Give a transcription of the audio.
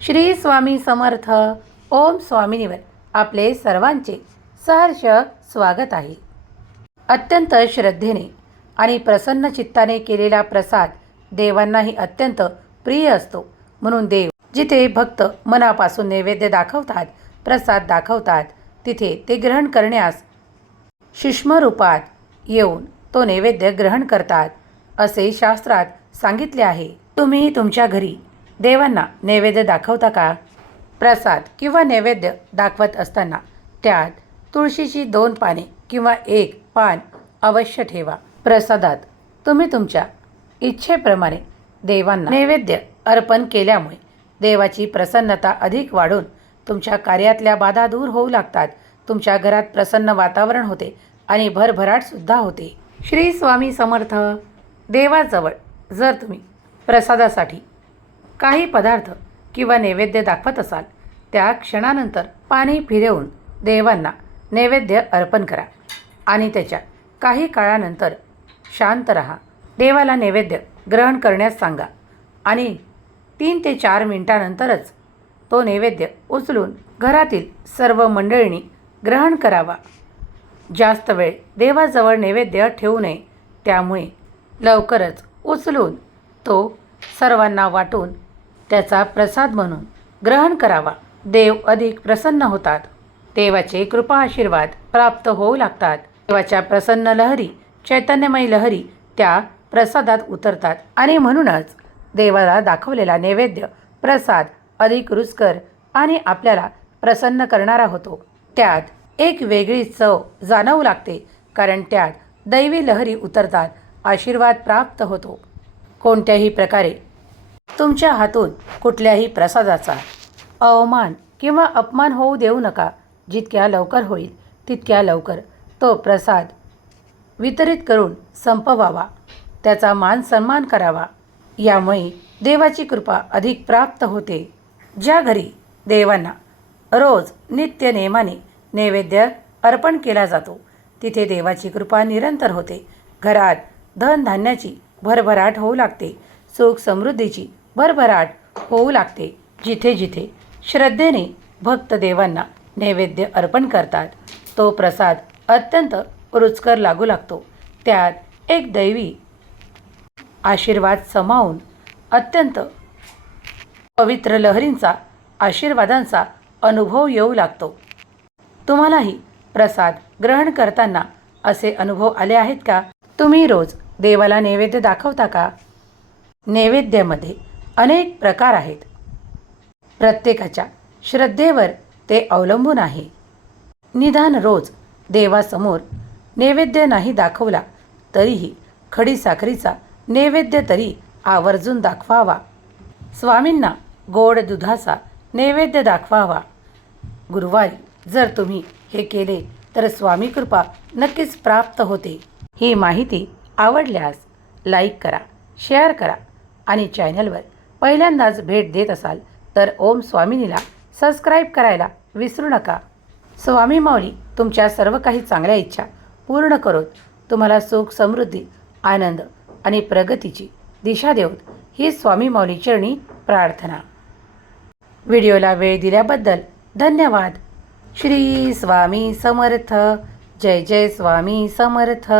श्री स्वामी समर्थ. ओम स्वामिनीवर आपले सर्वांचे सहर्ष स्वागत आहे. अत्यंत श्रद्धेने आणि प्रसन्न चित्ताने केलेला प्रसाद देवांनाही अत्यंत प्रिय असतो. म्हणून देव जिथे भक्त मनापासून नैवेद्य दाखवतात, प्रसाद दाखवतात, तिथे ते ग्रहण करण्यास सूक्ष्म रूपात येऊन तो नैवेद्य ग्रहण करतात असे शास्त्रात सांगितले आहे. तुम्ही तुमच्या घरी देवांना नैवेद्य दाखवता का? प्रसाद किंवा नैवेद्य दाखवत असताना त्यात तुळशीची 2 पाने किंवा 1 पान अवश्य ठेवा. प्रसादात तुम्ही तुमच्या इच्छेप्रमाणे देवांना नैवेद्य अर्पण केल्यामुळे देवाची प्रसन्नता अधिक वाढून तुमच्या कार्यातल्या बाधा दूर होऊ लागतात. तुमच्या घरात प्रसन्न वातावरण होते आणि भरभराटसुद्धा होते. श्री स्वामी समर्थ. देवाजवळ जर तुम्ही प्रसादासाठी काही पदार्थ किंवा नैवेद्य दाखवत असाल, त्या क्षणानंतर पाणी फिरवून देवांना नैवेद्य अर्पण करा आणि त्याच्या काही काळानंतर शांत राहा. देवाला नैवेद्य ग्रहण करण्यास सांगा आणि 3 ते 4 मिनिटानंतरच तो नैवेद्य उचलून घरातील सर्व मंडळींनी ग्रहण करावा. जास्त वेळ देवाजवळ नैवेद्य ठेवू नये. त्यामुळे लवकरच उचलून तो सर्वांना वाटून त्याचा प्रसाद म्हणून ग्रहण करावा. देव अधिक प्रसन्न होतात. देवाचे कृपा आशीर्वाद प्राप्त होऊ लागतात. देवाच्या प्रसन्न लहरी, चैतन्यमय लहरी त्या प्रसादात उतरतात आणि म्हणूनच देवाला दाखवलेला नैवेद्य प्रसाद अधिक रुचकर आणि आपल्याला प्रसन्न करणारा होतो. त्यात एक वेगळी चव जाणवू लागते, कारण त्यात दैवी लहरी उतरतात, आशीर्वाद प्राप्त होतो. कोणत्याही प्रकारे तुमच्या हातून कुठल्याही प्रसादाचा अवमान किंवा अपमान होऊ देऊ नका. जितक्या लवकर होईल तितक्या लवकर तो प्रसाद वितरित करून संपवावा. त्याचा मान सन्मान करावा. यामुळे देवाची कृपा अधिक प्राप्त होते. ज्या घरी देवांना रोज नित्य नेमाने नैवेद्य अर्पण केला जातो, तिथे देवाची कृपा निरंतर होते. घरात धनधान्याची भरभराट होऊ लागते. सुख समृद्धीची भरभराट होऊ लागते. जिथे जिथे श्रद्धेने भक्त देवांना नैवेद्य अर्पण करतात, तो प्रसाद अत्यंत रुचकर लागू लागतो. त्यात एक दैवी आशीर्वाद समावून अत्यंत पवित्र लहरींचा, आशीर्वादांचा अनुभव येऊ लागतो. तुम्हालाही प्रसाद ग्रहण करताना असे अनुभव आले आहेत का? तुम्ही रोज देवाला नैवेद्य दाखवता का? नैवेद्यामध्ये अनेक प्रकार आहेत. प्रत्येकाच्या श्रद्धेवर ते अवलंबून आहे. निदान रोज देवासमोर नैवेद्य नाही दाखवला तरीही खडी साखरेचा नैवेद्य तरी आवर्जून दाखवावा. स्वामींना गोड दुधाचा नैवेद्य दाखवावा. गुरुवारी जर तुम्ही हे केले तर स्वामी कृपा नक्कीच प्राप्त होते. ही माहिती आवडल्यास लाईक करा, शेअर करा आणि चॅनलवर पहिल्यांदाच भेट देत असाल तर ओम स्वामिनीला सबस्क्राईब करायला विसरू नका. स्वामी माऊली तुमच्या सर्व काही चांगल्या इच्छा पूर्ण करोत. तुम्हाला सुख, समृद्धी, आनंद आणि प्रगतीची दिशा देवत ही स्वामी माऊली चरणी प्रार्थना. व्हिडिओला वेळ दिल्याबद्दल धन्यवाद. श्री स्वामी समर्थ. जय जय स्वामी समर्थ.